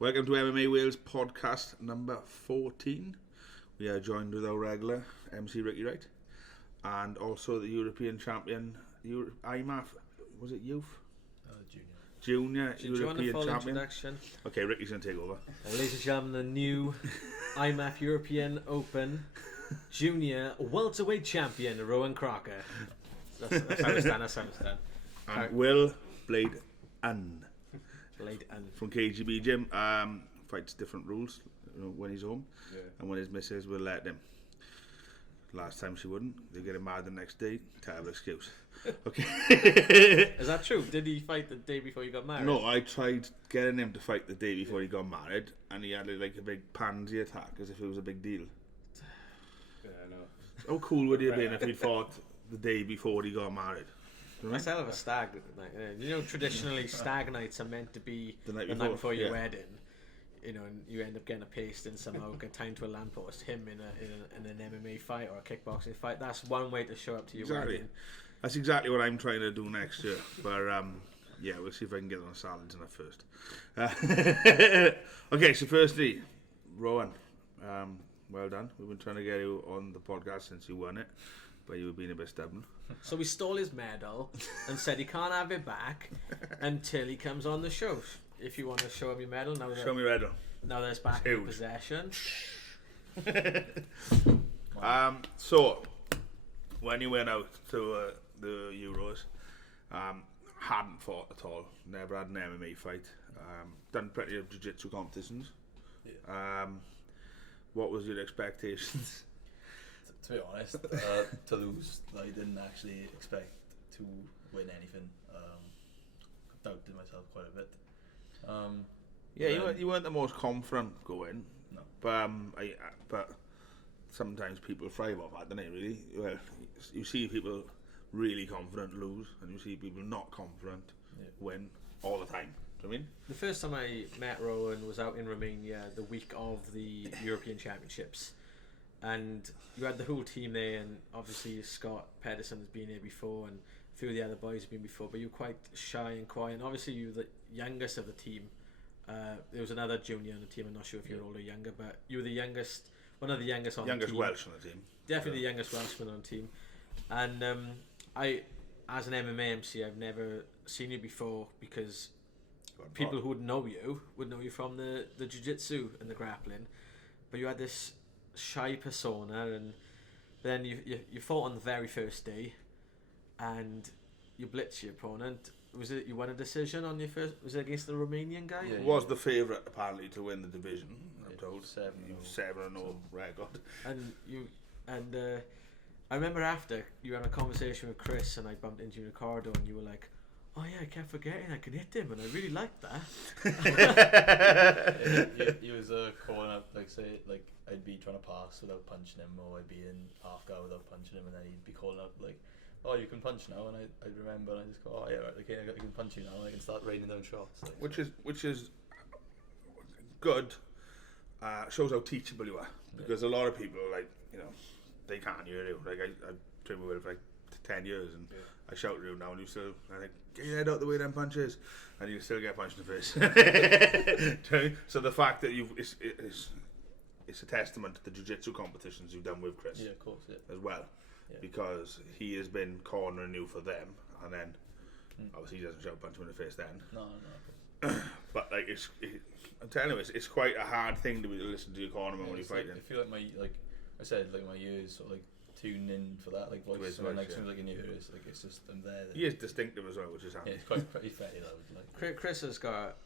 Welcome to MMA Wales podcast number 14. We are joined with our regular MC Ricky Wright and also the European champion, IMAF, was it youth? Junior European champion. Introduction. Okay, Ricky's going to take over. Ladies and gentlemen, the new IMAF European Open Junior welterweight champion, Roan Crocker. That's how it's done. And Will Bladen Bladen from KGB Gym. Fights different rules when he's home, and when his missus will let him. Last time she wouldn't. They get him mad the next day. Terrible excuse. Okay. Is that true? Did he fight the day before you got married? No, I tried getting him to fight the day before he got married, and he had like a big pansy attack as if it was a big deal. Yeah, I know. How cool would he have been if he fought the day before he got married? That's hell of a stag night. You know, traditionally stag nights are meant to be the night before your wedding. You know, and you end up getting a pasting somehow, get tied to a lamppost. Him in an MMA fight or a kickboxing fight. That's one way to show up to your wedding. That's exactly what I'm trying to do next year. But yeah, we'll see if I can get on salads in that first. Okay, so firstly, Roan, well done. We've been trying to get you on the podcast since you won it, but you were being a bit stubborn. So we stole his medal and said he can't have it back until he comes on the show. If you want to show him your medal, show me medal. Now that it's back in possession. So when you went out to the Euros, hadn't fought at all. Never had an MMA fight. Done plenty of jiu-jitsu competitions. Yeah. What was your expectations? To be honest, to lose, I didn't actually expect to win anything. I doubted myself quite a bit. You weren't the most confident going. No. But sometimes people thrive off that, don't they, really? Well, you see people really confident lose, and you see people not confident win all the time. Do you know what I mean? The first time I met Roan was out in Romania the week of the European Championships. And you had the whole team there, and obviously Scott Pedersen has been here before, and a few of the other boys have been before, but you were quite shy and quiet, and obviously you were the youngest of the team. There was another junior on the team, I'm not sure if you're older or younger, but you were the youngest, one of the youngest on the team. Youngest Welsh on the team. Definitely the youngest Welshman on the team. And I, as an MMA MC, I've never seen you before, because people who would know you from the jiu-jitsu and the grappling, but you had this shy persona, and then you fought on the very first day and you blitzed your opponent. Was it you won a decision on your first? Was it against the Romanian guy? Yeah, was the favourite apparently to win the division. I'm told 7-0 record. And I remember after you had a conversation with Chris, and I bumped into you in the corridor, and you were like, "Oh yeah, I kept forgetting I can hit him, and I really liked that." He was calling up, like I'd be trying to pass without punching him, or I'd be in half guard without punching him, and then he'd be calling up like, "Oh, you can punch now," and I'd remember, and I just go, "Oh yeah, right, okay, I can punch you now," and I can start raining down shots. Like, which is good. Shows how teachable you are, because a lot of people, like, you know, they can't hear you. Like I trained with Will for like 10 years, and I shout at you now, and you still, I think, get your head out the way them punches, and you still get punched in the face. So the fact that it's a testament to the jiu-jitsu competitions you've done with Chris. Yeah, of course, as well, because he has been cornering you for them, and then obviously he doesn't shout punch him in the face then. No. But like I'm telling you, it's quite a hard thing to listen to your cornerman when you're fighting. I feel like my my ears sort of like tune in for that, like voice, when like something like in your ears, like it's just I'm there. He is distinctive as well, which is handy. Yeah, it's quite pretty fairly loud. Like Chris has got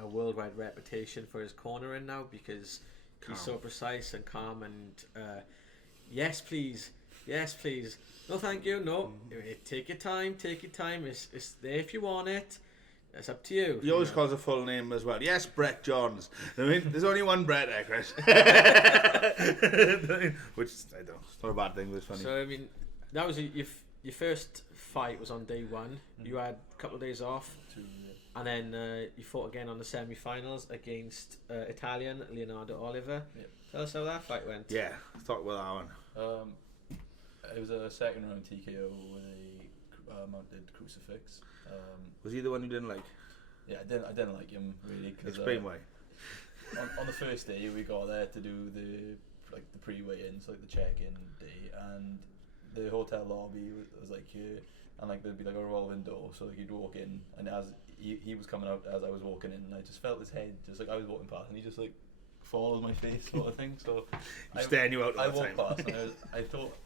a worldwide reputation for his cornering now, because he's so precise and calm, and yes please, no thank you, no, take your time, it's there if you want it. It's up to you. He always calls a full name as well. Yes, Brett Johns. I mean, there's only one Brett there, Chris. Which, I don't know, it's not a bad thing, but it's funny. So, I mean, that was your first fight was on day one. You had a couple of days off. And then you fought again on the semi-finals against Italian Leonardo Oliver. Yep. Tell us how that fight went. Yeah, let's talk about that one. It was a second round TKO with a mounted crucifix. Was he the one you didn't like? Yeah, I didn't like him really. Cause, Explain why. on the first day we got there to do the pre-weigh-in, so like the check-in day, and the hotel lobby was like here, and like there'd be like a revolving door, so like you'd walk in, and as he was coming out as I was walking in, and I just felt his head just like I was walking past, and he just like followed my face sort of thing. So staring you out all I the walked time. past, and I thought,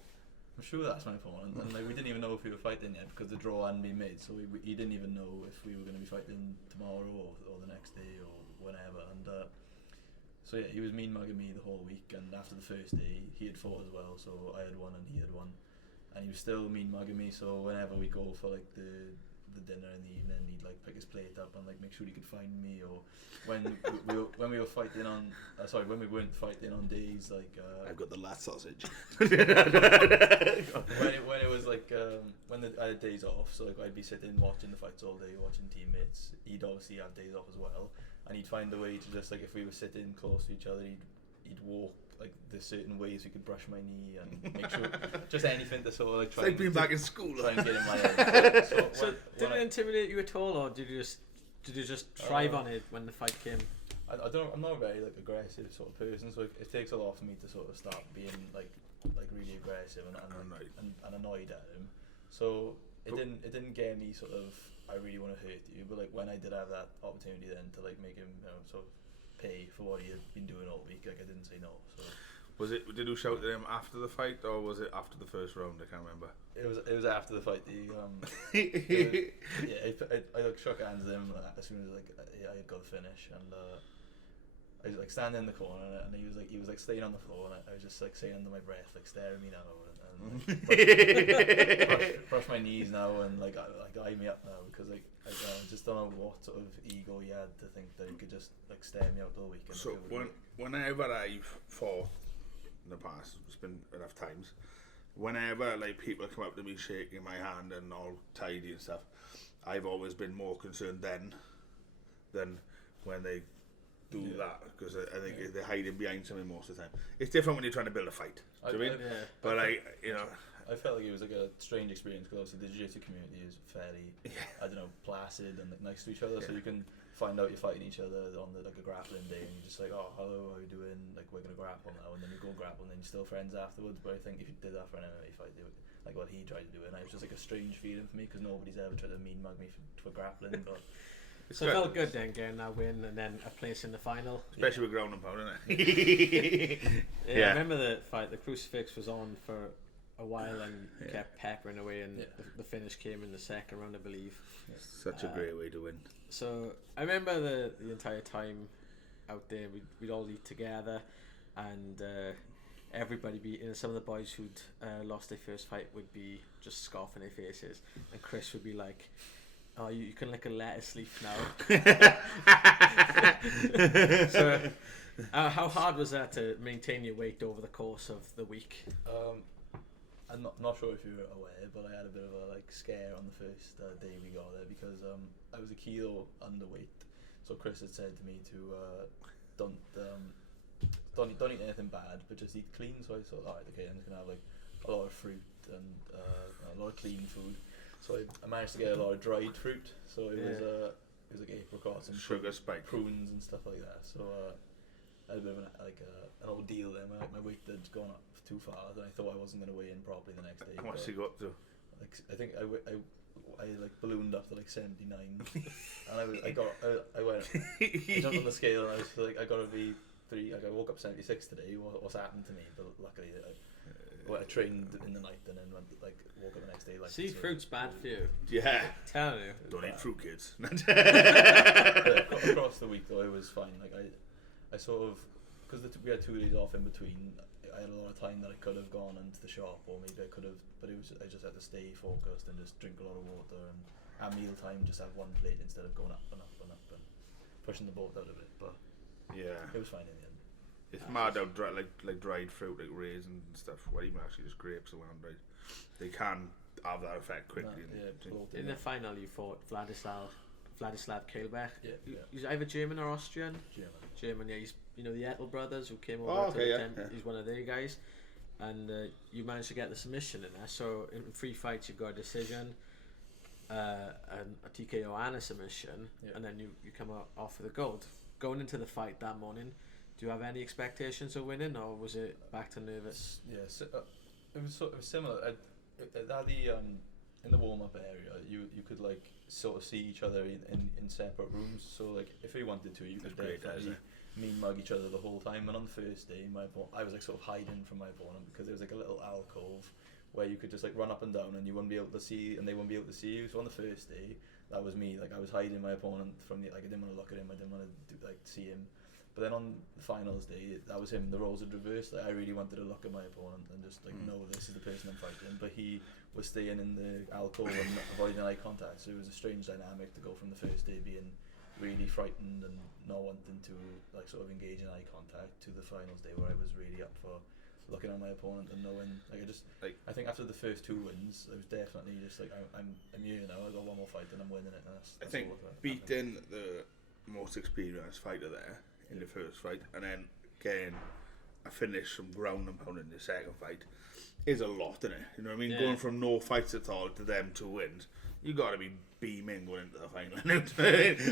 I'm sure that's my phone, and like we didn't even know if we were fighting yet because the draw hadn't been made, so he didn't even know if we were going to be fighting tomorrow or the next day or whenever, and so yeah, he was mean mugging me the whole week, and after the first day he had fought as well, so I had won and he had won, and he was still mean mugging me. So whenever we go for like the dinner in the evening, he'd like pick his plate up and like make sure he could find me, or when when we were fighting on when we weren't fighting on days like I've got the last sausage. when it was like when I had days off, so like I'd be sitting watching the fights all day, watching teammates. He'd obviously have days off as well, and he'd find a way to just like, if we were sitting close to each other, he'd walk like the certain ways we could brush my knee and make sure just anything to sort of like try. It's like being back in school. Try and get in my head. So did it intimidate you at all, or did you just thrive on it when the fight came? I don't. I'm not a very like aggressive sort of person, so it takes a lot for me to sort of start being like really aggressive and annoyed at him. So it didn't get me sort of, I really want to hurt you, but like when I did have that opportunity then to like make him, you know, sort of pay for what he had been doing all week, like I didn't say no. So Did you shout at him after the fight, or was it after the first round? I can't remember. it was after the fight. I like shook hands with him as soon as like I had got the finish, and I was like standing in the corner, and he was like staying on the floor, and I was just like saying under my breath, like staring me now, and like, brush my knees now, and like eye me up now, because like I just don't know what sort of ego he had to think that he could just like stare me out all week. And, So whenever I've fought in the past, it's been enough times, whenever like people come up to me shaking my hand and all tidy and stuff, I've always been more concerned then than when they do that, because I think they're hiding behind something most of the time. It's different when you're trying to build a fight. Do you know what I mean? But I felt like it was like a strange experience, because obviously the jiu-jitsu community is fairly, I don't know, placid and like nice to each other, so you can find out you're fighting each other on like a grappling day, and you're just like, oh, hello, how you doing? Like, we're gonna grapple now, and then you go grapple, and then you're still friends afterwards. But I think if you did that for an MMA fight, they would, like what he tried to do, and it was just like a strange feeling for me, because nobody's ever tried to mean mug me for grappling, but. So it felt good then getting that win and then a place in the final. Especially with ground and pound, isn't it? I remember the fight. The crucifix was on for a while and kept peppering away, and the finish came in the second round, I believe. Such a great way to win. So I remember the entire time out there, we'd all eat together, and everybody some of the boys who'd lost their first fight would be just scoffing their faces, and Chris would be like, oh, you can lick a lettuce leaf now. So, how hard was that to maintain your weight over the course of the week? I'm not sure if you're aware, but I had a bit of a like scare on the first day we got there, because I was a kilo underweight. So Chris had said to me to don't eat anything bad, but just eat clean. So I thought, alright, okay, I'm just gonna have like a lot of fruit and a lot of clean food. So I managed to get a lot of dried fruit. So it was like apricots and sugar spike prunes and stuff like that. So I had a bit of an ordeal there. My weight had gone up too far, and I thought I wasn't going to weigh in properly the next day. How much did you go up to? Like, I think I like ballooned up to like 79, and I jumped on the scale, and I was like, I got to be 3. Like, I woke up 76 today. What's happened to me? But luckily, I trained in the night and then woke up the next day. Like, see, fruit's bad for you. Yeah, telling you. Don't eat fruit, kids. Across the week though, it was fine. Like I sort of, because we had 2 days off in between, I had a lot of time that I could have gone into the shop, or maybe I could have, but I just had to stay focused and just drink a lot of water, and at meal time just have one plate instead of going up and up and up and pushing the boat out of it. But it was fine in the end. It's mad how like dried fruit, like raisins and stuff, or even actually just grapes around, right? They can have that effect quickly. In the final, you fought Vladislav Kehlbeck. Yeah. He's either German or Austrian. German. Yeah. He's the Ethel brothers who came over to the tent. He's one of their guys, and you managed to get the submission in there. So in 3 fights, you've got a decision, and a TKO and a submission, and then you come off for the gold. going into the fight that morning, do you have any expectations of winning, or was it back to nervous? Yeah, so, it was similar. At the in the warm up area, you could like sort of see each other in separate rooms. So like if you wanted to, you could definitely mean mug each other the whole time. And on the first day, I was like sort of hiding from my opponent because there was like a little alcove where you could just like run up and down and you wouldn't be able to see, and they wouldn't be able to see you. So on the first day, that was me. Like I was hiding my opponent from I didn't want to look at him. I didn't want to see him. But then on the finals day, that was him. The roles had reversed. Like, I really wanted to look at my opponent and just like know this is the person I'm fighting. But he was staying in the alcove and avoiding eye contact. So it was a strange dynamic to go from the first day being really frightened and not wanting to like sort of engage in eye contact to the finals day where I was really up for looking at my opponent and knowing I think after the first 2 wins, I was definitely just like I'm here now. I got one more fight and I'm winning it. And that's I think beating the most experienced fighter there in the first fight, and then getting a finish from ground and pound in the second fight is a lot, isn't it? You know what I mean? Yeah. Going from no fights at all to them 2 wins, you got to be beaming going into the final.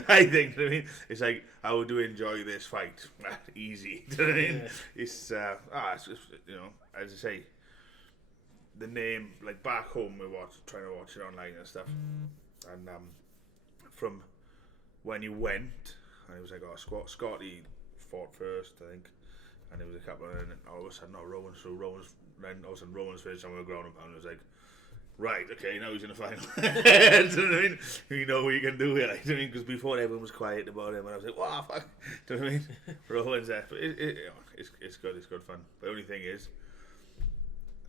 I think. I mean, it's like, how do you enjoy this fight? Easy. Do you know what I mean? Yeah. It's just, you know, as I say, the name, like back home, trying to watch it online and stuff, and from when you went. And it was like, oh, Scotty fought first, I think, and there was a couple, and then all of a sudden, Rowan, so then all of a sudden Rowan's finished on the ground and pound. It was like, right, okay, now he's in the final. Do you know what I mean? You know what you can do here, like, do you know what I mean? Because before everyone was quiet about him, and I was like, wow, fuck, do you know what I mean? Rowan's there, but it's good fun. The only thing is,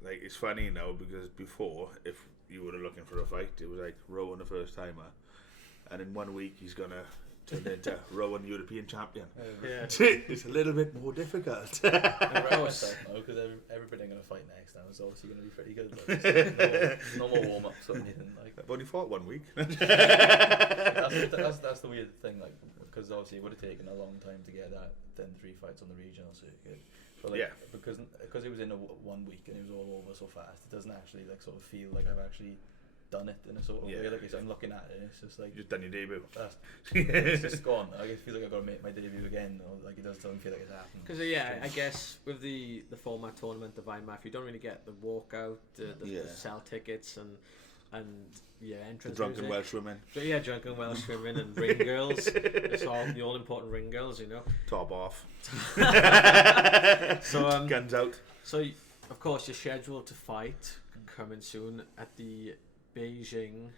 like, it's funny now because before, if you were looking for a fight, it was like Rowan the first timer, and in 1 week he's gonna turned into Rowan European champion. Yeah. It's a little bit more difficult. Because everybody going to fight next now is obviously going to be pretty good. Like, no more warm ups or anything. Like, I've only fought 1 week. that's the weird thing, like, because obviously it would have taken a long time to get that then 3 fights on the regional circuit. But like, because it was in 1 week and it was all over so fast, it doesn't actually like sort of feel like I've actually done it in a sort of way. Like I'm looking at it, and it's just like you've done your debut. It's just gone. I feel like I've got to make my debut again. Or like it doesn't feel like it's happened. Because I guess with the format tournament of IMAF, you don't really get the walkout, the sell tickets and entrance. The drunken music. Welsh women. But yeah, drunken Welsh women and ring girls. It's all the all important ring girls, you know. Top off. So guns out. So of course you're scheduled to fight coming soon at the Beijing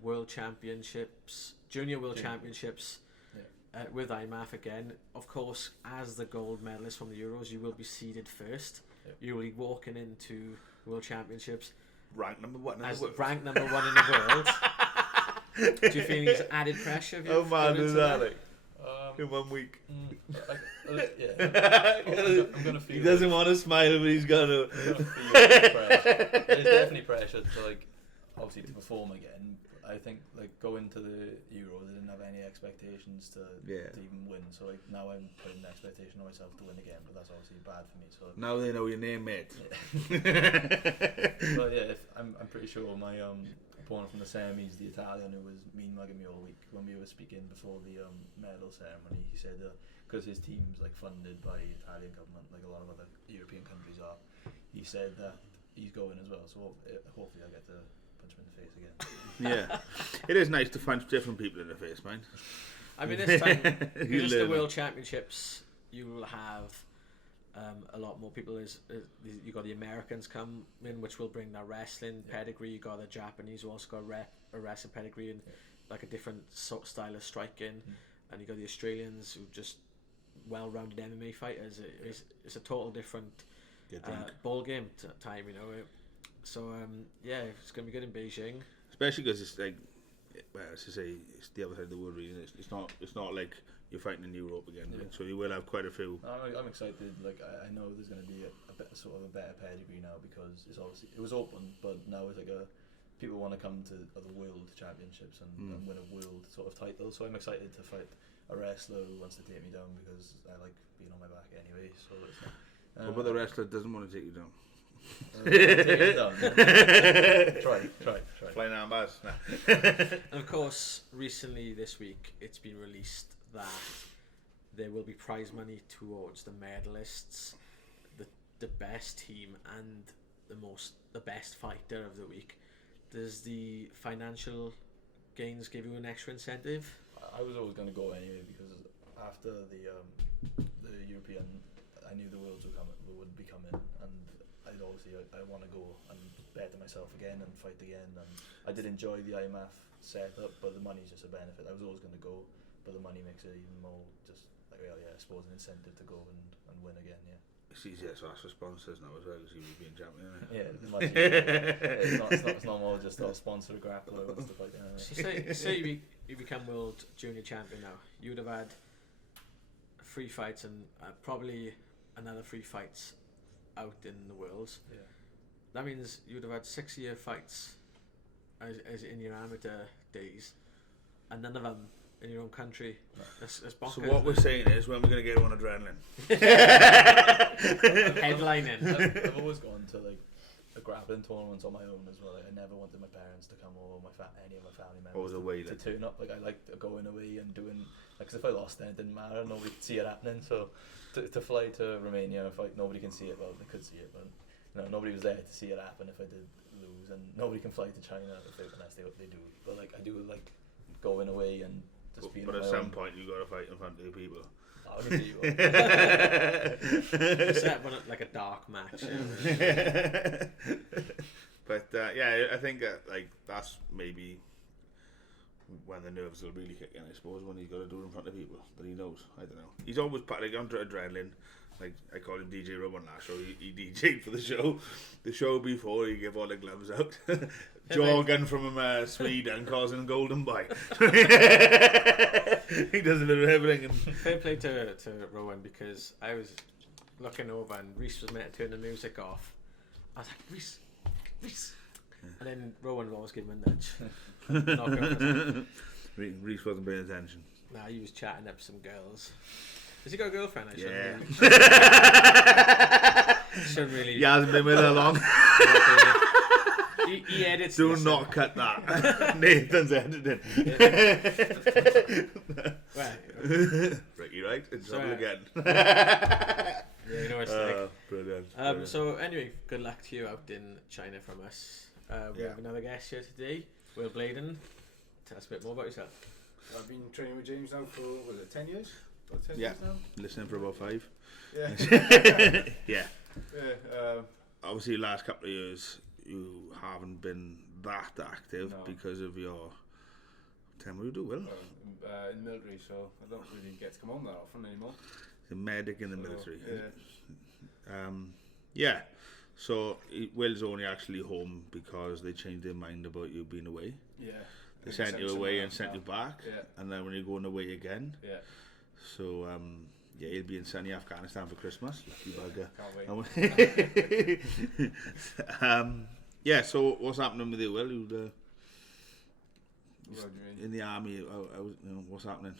World Championships, Junior World Championships with IMAF again. Of course, as the gold medalist from the Euros, you will be seeded first. You will be walking into World Championships. Ranked number 1 in the world. Ranked number 1 in the world. Do you feel there's added pressure? Oh man, is that like in 1 week? I'm gonna feel. He doesn't want to smile, but he's gonna. Feel pressure. There's definitely pressure to like, obviously to perform again. I think like going to the Euro, they didn't have any expectations to even win. So like now I'm putting an expectation on myself to win again, but that's obviously bad for me. So now they know your name, mate. But yeah, I'm pretty sure my opponent from the semis, the Italian who was mean mugging me all week when we were speaking before the medal ceremony, he said because his team's like funded by the Italian government, like a lot of other European countries are, he said that he's going as well. So hopefully I get to punch him in the face again. Yeah, it is nice to punch different people in the face, man. I mean, this time, because it's the World Championships, you will have a lot more people. You got the Americans come in, which will bring their wrestling pedigree. You got the Japanese who also got a wrestling pedigree and like a different sort of style of striking, and you got the Australians who just well-rounded MMA fighters. It's a total different ball game time, you know. So it's gonna be good in Beijing. Especially because it's like, well, as I say, it's the other side of the world. Really, it's not like you're fighting in Europe again. Yeah. So you will have quite a few. I'm excited. Like I know there's going to be a bit sort of a better pedigree now because it's obviously it was open, but now it's like people want to come to the world championships and win a world sort of title. So I'm excited to fight a wrestler who wants to take me down because I like being on my back anyway. So it's not, what about the wrestler that doesn't want to take you down? Take it down. Try. Flying arm bars. And of course, recently this week, it's been released that there will be prize money towards the medalists, the best team, and the best fighter of the week. Does the financial gains give you an extra incentive? I was always going to go anyway because after the European, I knew the Worlds would be coming, and I want to go and better myself again and fight again. And I did enjoy the IMF setup, but the money's just a benefit. I was always going to go, but the money makes it even more just like, well, yeah, I suppose an incentive to go and win again. Yeah. It's easier to ask for sponsors now as well as you being champion. Yeah, it's much easier. It's not more just a sponsor, a grappler, and stuff like that. So say you become world junior champion now. You would have had 3 fights and probably another 3 fights out in the Worlds. Yeah. That means you would have had 6-year fights as in your amateur days, and none of them in your own country. That's bonkers. So what we're saying is, when we're going to get on adrenaline? Headlining. I've always gone to like a grappling tournaments on my own as well. Like, I never wanted my parents to come or any of my family members to turn up. Like I liked going away and doing. Like, 'cause if I lost, then it didn't matter. Nobody could see it happening. So to fly to Romania and fight, nobody can see it. Well, they could see it, but nobody was there to see it happen if I did lose. And nobody can fly to China unless they do. But like I do like going away and just being. But at some point, you got to fight in front of the people. I can see you. Set one up like a dark match. But yeah, I think like that's maybe when the nerves will really kick in. I suppose when he's got to do it in front of people that he knows. I don't know. He's always like under adrenaline. Like I called him DJ Roan last show. He DJ'd for the show. The show before he gave all the gloves out. Jorgen from Sweden calls him Golden Boy. He does a bit of everything. And fair play to Rowan, because I was looking over and Reese was meant to turn the music off. I was like, Reese. And then Rowan would always give him a nudge. Reese wasn't paying attention. Nah, he was chatting up some girls. Has he got a girlfriend? Yeah. Shouldn't really. He hasn't been with her long. He edits. Do not cut that. Nathan's editing. Right. Ricky, right? In trouble again. Yeah, you know what it's like. Brilliant. So anyway, good luck to you out in China from us. We have another guest here today, Will Bladen. Tell us a bit more about yourself. I've been training with James now for 10 years? About 10 Yeah. years now? Listening for about 5. Yeah. Yeah. Yeah. Obviously, the last couple of years, you haven't been that active because of your. Tell me what you do, Will. In the military, so I don't really get to come on that often anymore. He's a medic in the military. Yeah. Yeah. So Will's only actually home because they changed their mind about you being away. Yeah. They sent you away and sent you back. Yeah. And then when you're going away again. Yeah. So yeah, he'll be in sunny Afghanistan for Christmas. Lucky bugger. Can't wait. Yeah. So what's happening with you, Will? What do you mean? In the army, what's happening?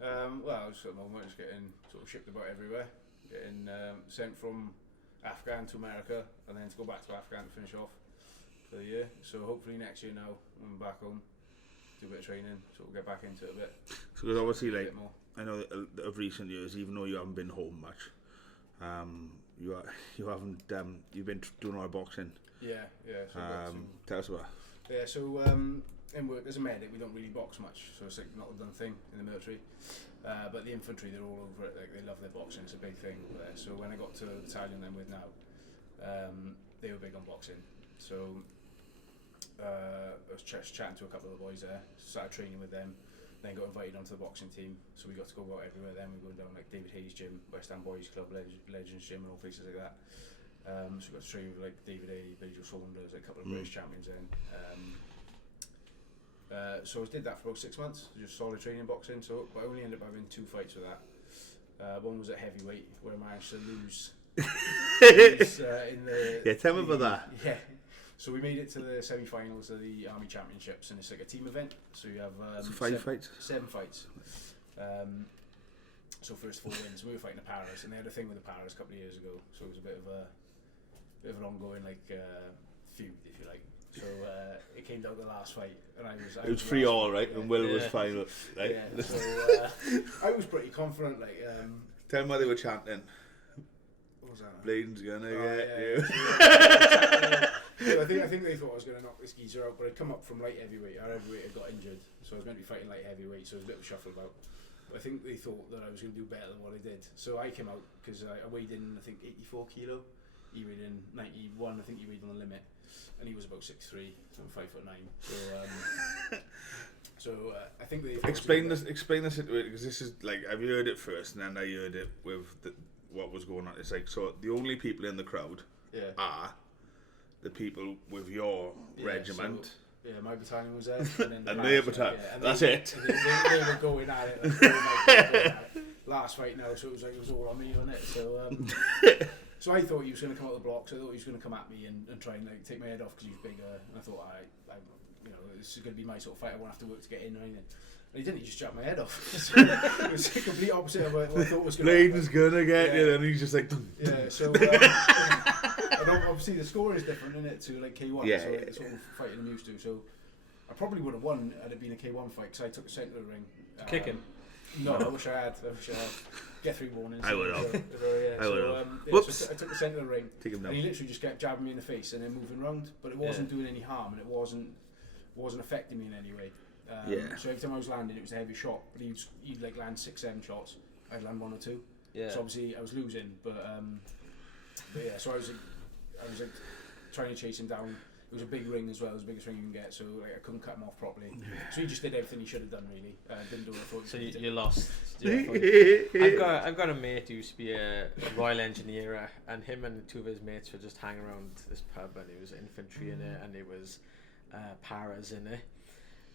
Well, just at the moment, just getting sort of shipped about everywhere. Getting sent from Afghan to America, and then to go back to Afghan to finish off for the year. So hopefully next year now, when I'm back home, do a bit of training, sort of get back into it a bit. So because obviously, like, more. I know that of recent years, even though you haven't been home much, you haven't you've been doing a lot of boxing. Yeah. So tell us about that. Yeah, so in work as a medic, we don't really box much, so it's like not a done thing in the military. But the infantry, they're all over it. Like, they love their boxing; it's a big thing there. So when I got to the battalion I'm with now, they were big on boxing. So I was chatting to a couple of the boys there, started training with them, then got invited onto the boxing team. So we got to go out everywhere. Then we were going down like David Hayes Gym, West Ham Boys Club, Legends Gym, and all places like that. So we got to train with like David A, Billy Joe Saunders, like, a couple of British champions then. So I did that for about 6 months, just solid training boxing. So but I only ended up having 2 fights with that. One was at heavyweight, where I managed to lose. In the tell me about that. Yeah. So we made it to the semi-finals of the Army Championships, and it's like a team event. So you have 5 fights. 7 fights. So first 4 wins. We were fighting the Paras, and they had a thing with the Paras a couple of years ago. So it was a bit of an ongoing feud, if you like. So it came down to the last fight, and It was 3-3, right? And Will was final. Right? Yeah, so I was pretty confident. Like, tell them why they were chanting. what was that? Bladen's gonna get you. So I think they thought I was going to knock this geezer out, but I'd come up from light heavyweight. Our heavyweight had got injured, so I was meant to be fighting light heavyweight, so it was a bit of a shuffle about. But I think they thought that I was going to do better than what I did. So I came out because I weighed in, I think, 84 kilo. He weighed in 91. I think he weighed on the limit, and he was about 6'3", so I'm 5'9". So I think they explain this because this is like I've heard it first, and then I heard it with what was going on. It's like, so the only people in the crowd are the people with your regiment. So, yeah, my battalion was there, and then their battalion. And that's it. They were going at it. Like, going at it. Last fight now, so it was all on me, wasn't it? So. So I thought he was going to come out of the blocks. I thought he was going to come at me and try and like take my head off because he was bigger. And I thought, this is going to be my sort of fight. I won't have to work to get in or anything. And he didn't. He just jabbed my head off. So it was the complete opposite of what I thought was going to happen. Bladen's going to get you, and he's just like... Yeah, so... and obviously the score is different, isn't it, to like K1. Yeah, so like, the sort of fighting I'm used to. So I probably would have won had it been a K1 fight because I took the centre of the ring. Kick him? No, I wish I had. Get 3 warnings. I would have. I would have. Whoops. So I took the centre of the ring. Take him down. And he literally just kept jabbing me in the face and then moving round, but it wasn't doing any harm and it wasn't affecting me in any way. So every time I was landing, it was a heavy shot, but he'd like land 6-7 shots. I'd land 1 or 2. Yeah. So obviously I was losing, but yeah. So I was like trying to chase him down. It was a big ring as well. It was the biggest ring you can get, so like, I couldn't cut him off properly. So he just did everything he should have done, really. Didn't do what I thought. So you lost. Yeah, I've got a mate who used to be a Royal Engineer, and him and 2 of his mates were just hanging around this pub, and there was infantry in it, and there was paras in it.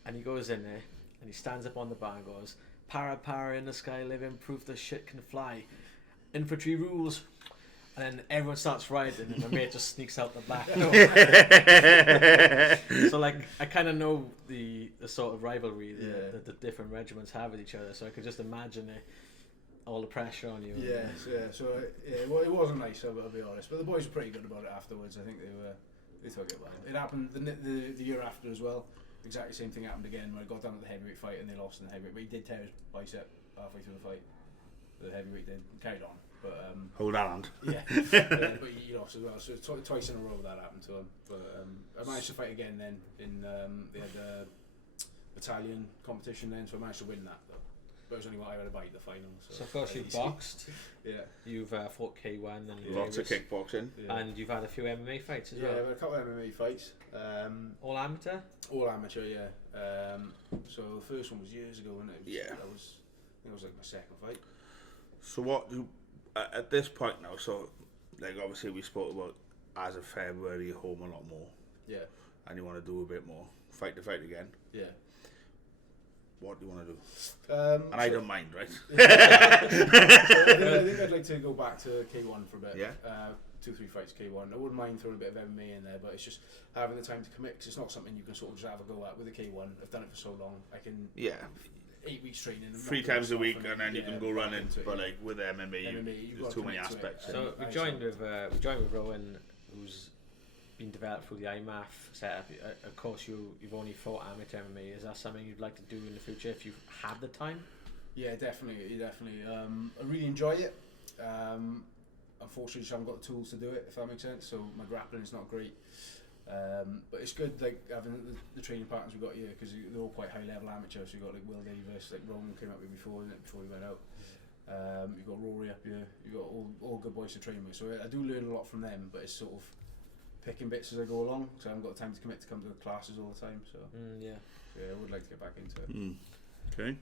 And he goes in there, and he stands up on the bar and goes, "Para in the sky living, proof the shit can fly. Infantry rules." And then everyone starts riding, and my mate just sneaks out the back door. So like, I kind of know the sort of rivalry that the different regiments have with each other. So I could just imagine all the pressure on you. So well, it wasn't nice. I'll be honest, but the boys were pretty good about it afterwards. I think they took it well. It happened the year after as well. Exactly same thing happened again when I got down to the heavyweight fight and they lost in the heavyweight. But he did tear his bicep halfway through the fight. The heavyweight did carried on. But, hold on. Yeah, but he lost as well. So twice in a row that happened to him. But I managed to fight again then in they had a battalion competition then, so I managed to win that though. But it was only what I had to bite the final. So of course you've boxed. Yeah. You've fought K1 and Lots of kickboxing. Yeah. And you've had a few MMA fights as well. Yeah, I've had a couple of MMA fights. All amateur? All amateur, yeah. So the first one was years ago, and it was like my second fight. So what do at this point now? So like obviously we spoke about as of February you're home a lot more. Yeah. And you want to do a bit more, fight again. Yeah. What do you want to do? And I don't mind, right? I think I'd like to go back to K1 for a bit. Yeah. 2-3 fights K1. I wouldn't mind throwing a bit of MMA in there, but it's just having the time to commit because it's not something you can sort of just have a go at with a K1. I've done it for so long. I can. Yeah. 8 weeks training. 3 times a week, and then you can go running. But like with MMA, there's too many aspects. So we joined with Roan, who's been developed through the IMAF setup. Of course, you've only fought amateur MMA. Is that something you'd like to do in the future if you had the time? Yeah, definitely. I really enjoy it. Unfortunately, I haven't got the tools to do it, if that makes sense. So my grappling is not great. But it's good, like having the training partners we've got here because they're all quite high level amateurs. So you've got like Will Davis, like Roan came up with before he went out. You've got Rory up here. You've got all good boys to train with. So I do learn a lot from them, but it's sort of picking bits as I go along. So I haven't got the time to commit to come to the classes all the time. So I would like to get back into it. Okay.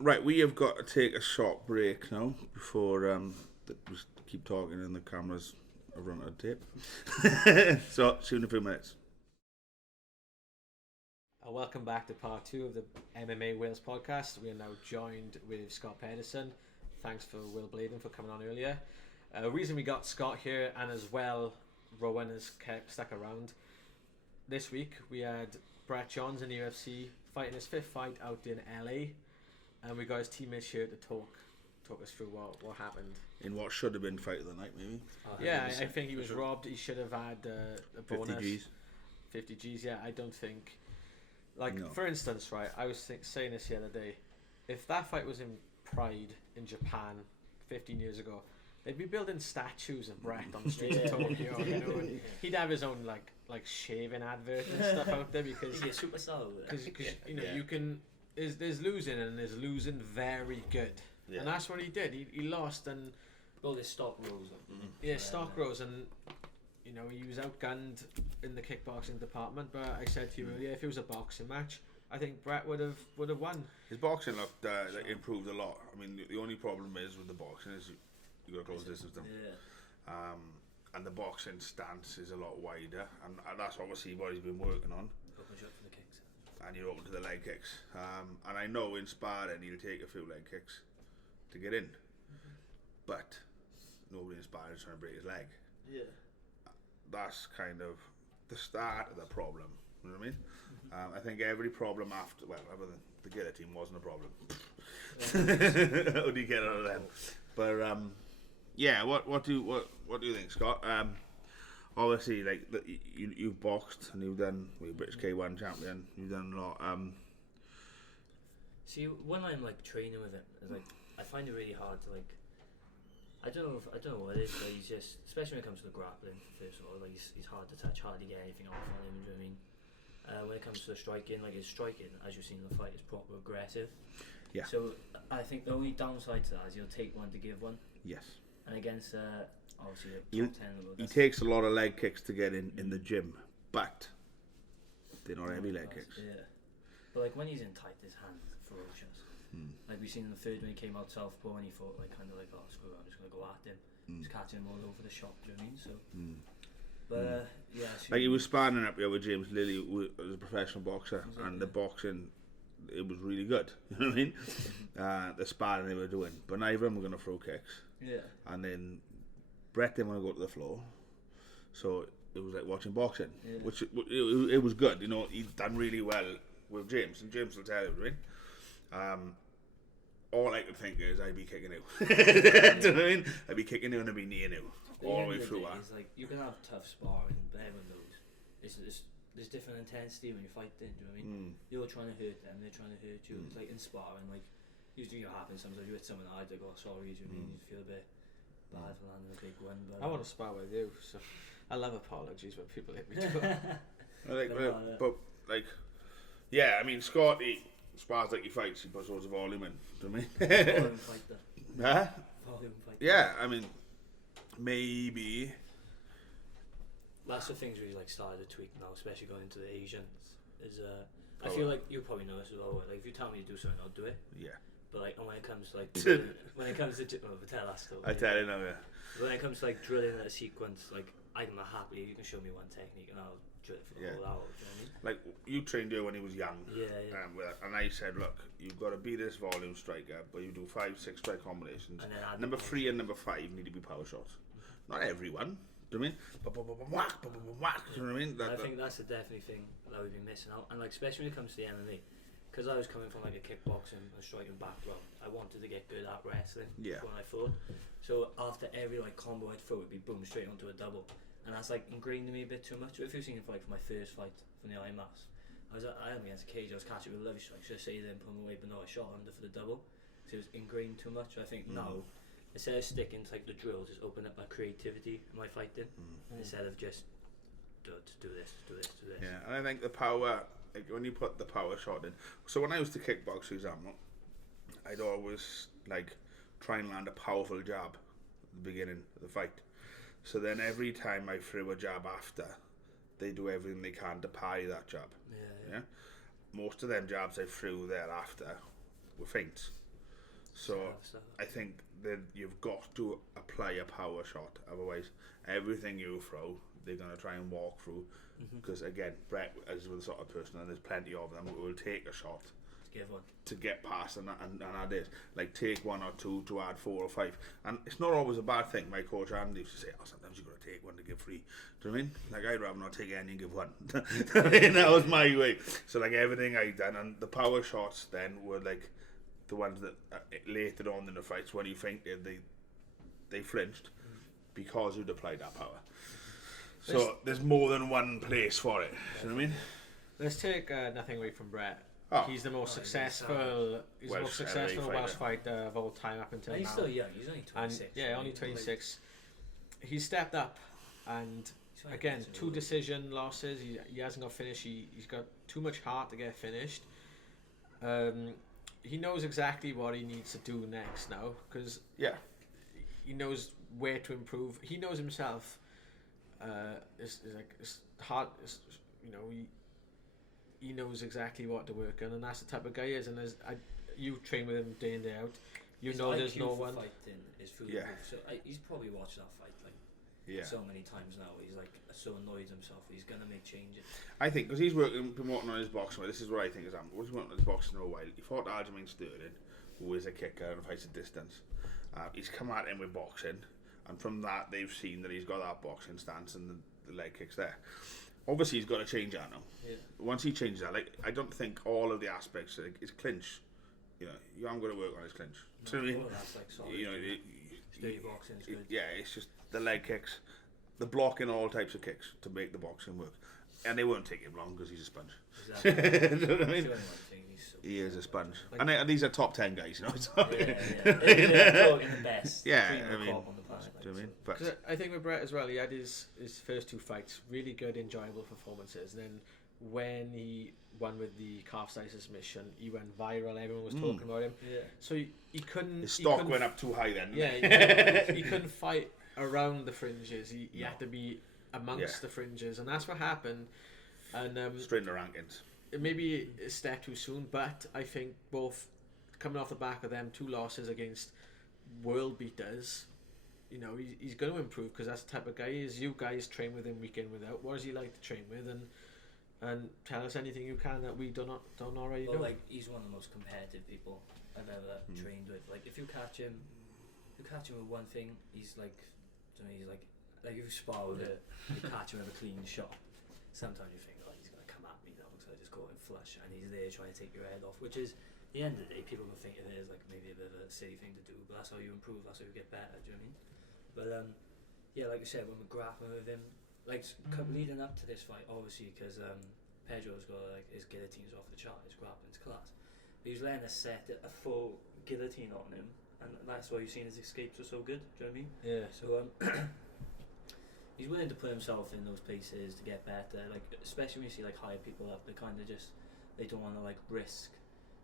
Right, we have got to take a short break now before we keep talking and the cameras have run out of tape. So, see you in a few minutes. Welcome back to part 2 of the MMA Wales podcast. We are now joined with Scott Pedersen. Thanks for Will Bladen for coming on earlier. The reason we got Scott here and as well Rowan has kept stuck around. This week we had Brett Johns in the UFC fighting his 5th fight out in LA, and we got his teammates here to talk us through what happened in what should have been fight of the night, maybe. I think he was robbed. He should have had a bonus. 50 G's. 50 Gs. Yeah, I don't think. Like No. for instance, right? I was saying this the other day. If that fight was in Pride in Japan 15 years ago, they'd be building statues of Brett on the streets of Tokyo. You know, and he'd have his own like shaving advert and stuff out there because He's a superstar over there. because you know you can. There's losing and there's losing very good, Yeah. and that's what he did. He lost and. All this stock rose up. Yeah, stock rose, and you know he was outgunned in the kickboxing department. But I said to you earlier, if it was a boxing match, I think Brett would have won. His boxing looked improved a lot. I mean, the only problem is with the boxing is you got to close distance them. Yeah. And the boxing stance is a lot wider, and that's obviously what he's been working on. Opens you up for the kicks. And you're open to the leg kicks. And I know in sparring he'll take a few leg kicks to get in, but nobody in sparring is trying to break his leg. Yeah. That's kind of the start of the problem. You know what I mean? I think every problem after, well, other than the guillotine wasn't a problem. How do you get out of them? But yeah, what do you think, Scott? Obviously, like you've boxed and you've done British K1 champion. You've done a lot. See, when I'm like training with him, it's like I find it really hard to like. I don't know what it is, but he's just, especially when it comes to the grappling, first of all, like he's hard to touch, hard to get anything off on him, do you know what I mean? When it comes to the striking, like his striking, as you've seen in the fight, is proper aggressive. Yeah. So I think the only downside to that is he'll take one to give one. Yes. And against, obviously, the top 10 level. He takes a lot of leg kicks to get in the gym, but they're not heavy leg kicks. Yeah. But like when he's in tight, his hands are ferocious. Like we seen in the third when he came out southpaw and he thought like kind of like, oh screw it, I'm just gonna go at him. Just catching him all over the shop, do you know what I mean? So but yeah, so Like he was sparring up here with James Lilly, who was a professional boxer, and the boxing, it was really good. You know what I mean? The sparring they were doing, but neither of them were going to throw kicks. yeah. And then Brett didn't want to go to the floor, so it was like watching boxing, which it was good. You know, he'd done really well with James, and James will tell you, right? All I could think is I'd be kicking you. Do you know what I mean? I'd be kicking you and I'd be kneeing you all the way through. It's like you can have tough sparring, but everyone knows there's different intensity when you're fighting. Do you know what I mean? You're trying to hurt them, they're trying to hurt you. It's like in sparring, like usually it happens sometimes. You hit someone hard, they go sorry. Do you know what I mean? You feel a bit bad for landing a big one. But I want to spar with you, so I love apologies when people hit me too. But like, yeah, I mean, Scott, he spars like he fights. He puts loads of volume in. Do you know what I mean? volume fighter. Huh? Volume fighter. Yeah, I mean, maybe. That's the things we like started to tweak now, especially going into the Asians. Is I feel like you probably know this as well. Like if you tell me to do something, I'll do it. Yeah. But like when it comes to like when it comes to tell that story. I tell you now, yeah. When it comes to like drilling a sequence, like I'm happy you can show me one technique and I'll drill it for the whole hour. Do you know what I mean? Like you trained her when he was young. Yeah. And I said, look, you've got to be this volume striker, but you do 5-6 strike combinations. And then add number 3 and number 5 need to be power shots. Not everyone. Do you know what I mean? Whack, whack. Do you know what I mean? I think that's the definitely thing that we've been missing out, and like especially when it comes to the MMA, because I was coming from like a kickboxing and striking background, I wanted to get good at wrestling. Yeah. When I fought, so after every like combo I'd throw, it'd be boom straight onto a double, and that's like ingrained in me a bit too much. If you've seen it like for my first fight from the IMAS, I am against a cage. I was catching with a lovely strike. Should I say then put him away, but no, I shot under for the double. So it was ingrained too much. I think now, instead of sticking to like the drills, just open up my creativity in my fighting instead of just do this. Yeah, and I think the power, like when you put the power shot in. So when I was to kickbox, for example, I'd always like try and land a powerful jab at the beginning of the fight. So then every time I threw a jab after, they do everything they can to parry that jab. Yeah. Most of them jabs I threw thereafter were feints. So I think that you've got to apply a power shot. Otherwise, everything you throw, they're going to try and walk through. Because again, Brett is the sort of person, and there's plenty of them, who will take a shot to give one to get past and add it. Like take 1 or 2 to add 4 or 5. And it's not always a bad thing. My coach Andy used to say, sometimes you've got to take 1 to give 3. Do you know what I mean? Like I'd rather not take any and give 1. That was my way. So like everything I'd done, and the power shots then were like the ones that later on in the fights when you think they flinched because you'd applied that power. So there's more than one place for it. You know what I mean? Let's take nothing away from Brett. Oh. He's the most successful. He's the most Welsh successful MMA Welsh fighter. fighter of all time up until And he's now. still young. He's only 26. And only 26. He's stepped up, and He's only again, 26. 2 decision losses. He hasn't got finished. He's got too much heart to get finished. He knows exactly what he needs to do next now, because he knows where to improve. He knows himself. It's hard. He knows exactly what to work on, and that's the type of guy he is. And you train with him day in day out. You His know there's IQ no for one. Fighting is through the roof. So he's probably watched that fight so many times now. He's like so annoyed himself. He's gonna make changes. I think because he's been working on his boxing. This is what I think is happening. He's working on his boxing for a while. He fought Aljamain Sterling, who is a kicker and fights at distance. He's come at him with boxing, and from that they've seen that he's got that boxing stance and the leg kicks there. Obviously, he's got to change that now. Yeah. Once he changes that, I don't think all of the aspects his clinch. You haven't got to work on his clinch. No, that's like solid. Steady boxing is good. Yeah, it's just the leg kicks, the blocking all types of kicks to make the boxing work, and they won't take him long because he's a sponge. Exactly. You know what I mean? He is a sponge, and these are top 10 guys. They're talking the best. Yeah, I mean, on the planet, do you know what I mean? But I think with Brett as well, he had his first 2 fights, really good, enjoyable performances. And then when he won with the calf slicer submission, he went viral. Everyone was talking about him. Yeah. So he couldn't. his stock went up too high then. Yeah, he couldn't fight around the fringes. He had to be amongst the fringes, and that's what happened. And straight in the rankings. Maybe a step too soon, but I think both coming off the back of them 2 losses against world beaters, he's going to improve, because that's the type of guy he is. You guys train with him week in, week out. What does he like to train with? And tell us anything you can that we don't already know. Like, he's one of the most competitive people I've ever trained with. Like, if you catch him with one thing, he's like if you spar with it, you catch him with a clean shot. Sometimes you think, he's gonna come at me now, so I just go and flush, and he's there trying to take your head off. Which is, at the end of the day, people will think it is like maybe a bit of a silly thing to do, but that's how you improve. That's how you get better. Do you know what I mean? But like you said, when we're grappling with him, like leading up to this fight, obviously, because Pedro's got his guillotines off the chart, his grappling's class. But he was letting us set a full guillotine on him, and that's why you've seen his escapes were so good. Do you know what I mean? Yeah. So he's willing to put himself in those places to get better. Like, especially when you see higher people up, they kind of they don't want to risk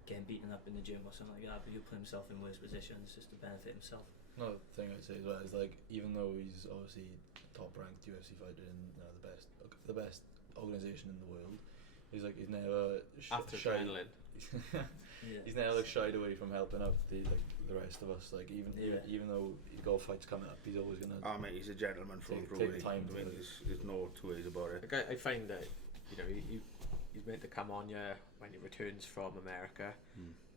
getting beaten up in the gym or something like that. But he'll put himself in worse positions just to benefit himself. Another thing I'd say as well is even though he's obviously top ranked UFC fighter in the best organisation in the world, he's never after shied. adrenaline. He's never shied away from helping out the rest of us. Even though he's got fights coming up, he's always gonna. Mate, he's a gentleman from take time. There's no 2 ways about it. I find that he's meant to come on when he returns from America.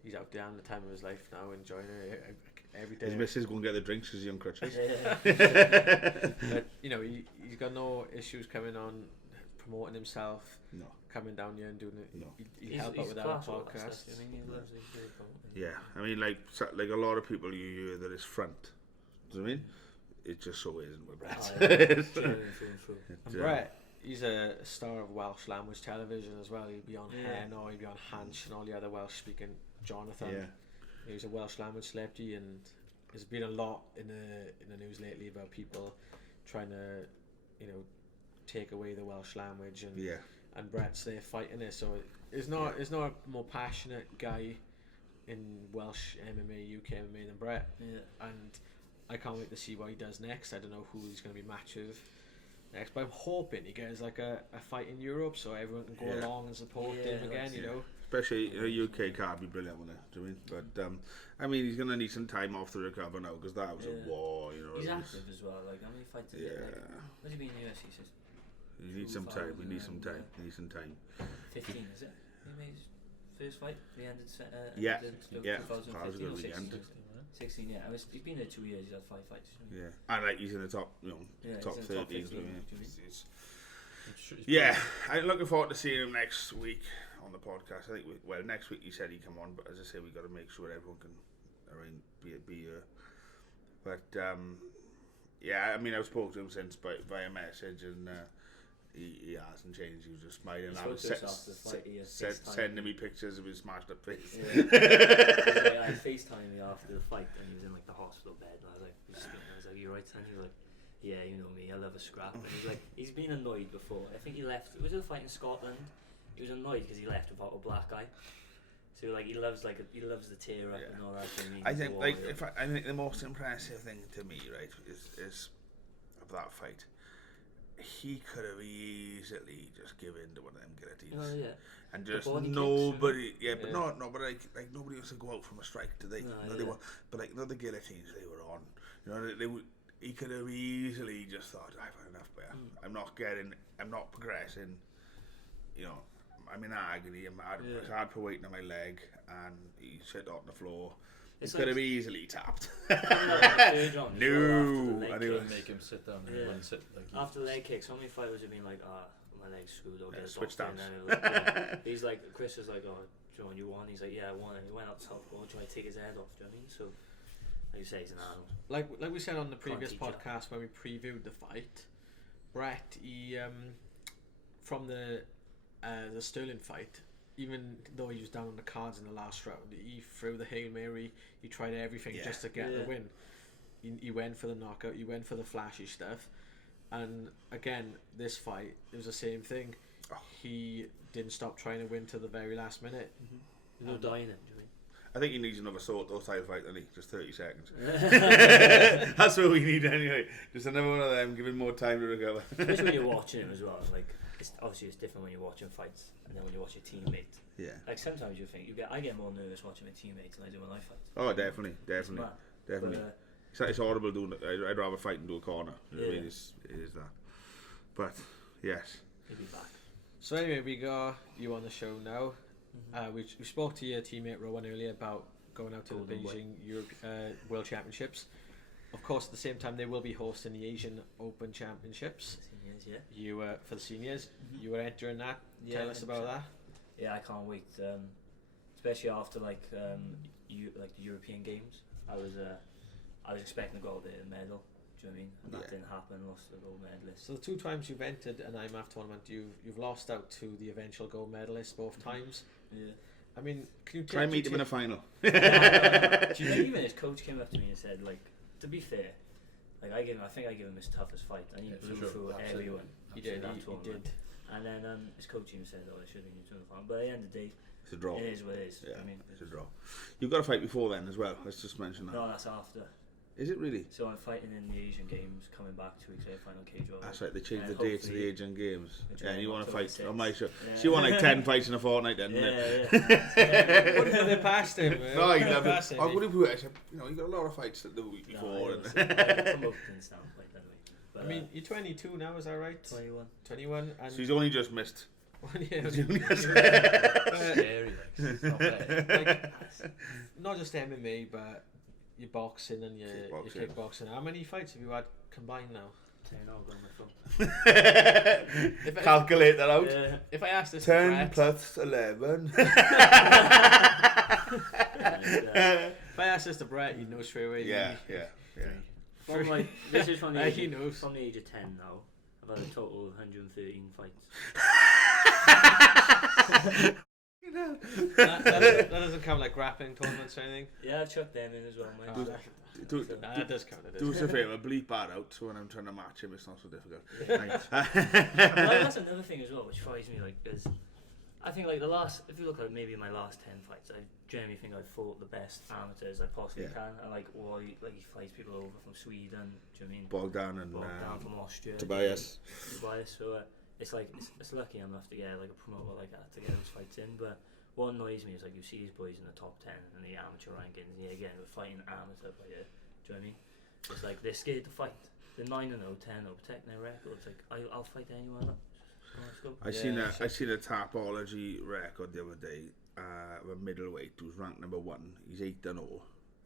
He's out there having the time of his life now, enjoying it every day. His missus go and get the drinks because he's on crutches. But he's got no issues coming on, promoting himself. No. Coming down here and doing it. No. He'd help out with our podcast. Yeah, I mean, like a lot of people you hear that it's front. Do you know what I mean? It just so isn't with Brett. And Brett, he's a star of Welsh language television as well. He'd be on Heno, he'd be on Hanch and all the other Welsh speaking. Jonathan. Yeah. He's a Welsh language celebrity, and there's been a lot in the news lately about people trying to, take away the Welsh language, and Brett's there fighting it. So it's not a more passionate guy in Welsh MMA, UK MMA than Brett. Yeah. And I can't wait to see what he does next. I don't know who he's going to be matched with next, but I'm hoping he gets a fight in Europe so everyone can go along and support him again. Especially UK can't be brilliant with it. Do you know what I mean? But I mean, he's going to need some time off to recover now because that was a war. He's active as well. How many fights did he get? What's he been in the UFC since? You need some time. We need some time. 15, is it? He made his first fight. He ended. 2015. 16, yeah. He's been there 2 years. He's had 5 fights. Yeah, and he's in the top, top 13. I'm looking forward to seeing him next week on the podcast. I think next week he said he'd come on, but as I say, we got to make sure everyone can be here. But yeah, I mean, I've spoken to him since via message, and he hasn't changed. He was just smiling. He I spoke was to us after the fight, he sending me pictures of his smashed up face. Yeah. I FaceTimed me after the fight, and he was in like the hospital bed, and I was like, "You right, son?" He was like, "Yeah, you know me, I love a scrap." And he's like, he's been annoyed before. I think he left. Was it a fight in Scotland? He was annoyed because he left without a black eye. So like he loves the tear up and all that. I think I think the most impressive thing to me, right, is of that fight. He could have easily just given to one of them guillotines. Oh yeah. And just nobody, but like nobody used to go out from a strike, did they? No, they were, but like the guillotines they were on, you know, he could have easily just thought, I've had enough, but I'm not progressing, you know. I'm in agony. It's hard for waiting on my leg, and he shit on the floor. He could have easily tapped. No, and he was make him sit down. Yeah. And sit, like, after the leg kicks, how many fighters have been like, my leg's screwed, I'll get a switch doctor. downs. He's like, Chris was like, oh, John, you won? He's like, yeah, I won. And he went up top goal, tried to take his head off, do you know what I mean? So, like you say, he's an animal. Like we said on the previous podcast when we previewed the fight, Brett, he from the Sterling fight, even though he was down on the cards in the last round, he threw the Hail Mary, he tried everything just to get the win. He went for the knockout, he went for the flashy stuff, and again, this fight, it was the same thing. He didn't stop trying to win to the very last minute. There's no dying it, do you mean? I think he needs another style fight, doesn't he? Just 30 seconds. That's what we need anyway. Just another one of them, giving more time to recover. Especially when you're watching him as well. Like, obviously it's different when you're watching fights and then when you watch your teammate. Yeah. Like sometimes you think I get more nervous watching my teammates than I do when I fight. Oh, definitely. But, it's horrible doing it. I'd rather fight into a corner. You know what I mean? It is that. But yes. He'll be back. So anyway, we got you on the show now. We spoke to your teammate Roan earlier about going out to the Beijing World Championships. Of course, at the same time, they will be hosting the Asian Open Championships. Seniors, yeah. You were for the seniors. You were entering that. Tell us about that. Yeah, I can't wait. Especially after the European Games, I was expecting to go out there and medal. Do you know what I mean? And that didn't happen. Lost the gold medalist. So the 2 times you've entered an IMAF tournament, you've lost out to the eventual gold medalist both times. Yeah. I mean, can you try and meet him in a final? Even his coach came up to me and said, like, to be fair, like I think I gave him his toughest fight, and he blew through everyone. He did. And then his coach even said, "Oh, it should have been doing the final." But at the end of the day, it's a draw. It is what it is. Yeah, I mean, it's a draw. You've got a fight before then as well. Let's just mention that. No, that's after. Is it really? So I'm fighting in the Asian Games, coming back 2 weeks later, final cage over. That's right, they changed the date to the Asian Games. Yeah, and you want to fight on my show. Yeah. So you want like 10 fights in a fortnight then, Yeah. What if they passed him? No, you love it. I would have put it. You know, you got a lot of fights the week before. No, promoting stand fight that week. But, I mean, you're 22 now, is that right? 21. And so he's only just missed. 1 year. Scary, like, not just MMA, but your boxing and your kickboxing. How many fights have you had combined now? 10. I'll go on my phone. Calculate that out. Yeah. If I asked this 10 plus 11. If I asked this to Brett, you'd know straight away. Yeah. This is from the he knows. From the age of 10 now. I've had a total of 113 fights. that doesn't count like grappling tournaments or anything. Yeah, I've chucked them in as well, mate. That does count. Do us a favour, bleep that out so when I'm trying to match him, it's not so difficult. Well, that's another thing as well, which frightens me. Like, is I think like if you look at maybe my last 10 fights, I genuinely think I've fought the best amateurs I possibly can. And like, he fights people over from Sweden. Do you know what I mean? Bogdan from Austria. Tobias. So it's like it's lucky enough to get like a promoter like that to get those fights in. But what annoys me is like you see these boys in the top 10 and the amateur rankings, and again we're fighting amateur player. Do you know what I mean? It's like they're scared to fight. They're 9-0, 10-0, protecting their records. Like I'll fight anyone. I seen a Tapology record the other day. A middleweight who's ranked number 1. He's 8-0,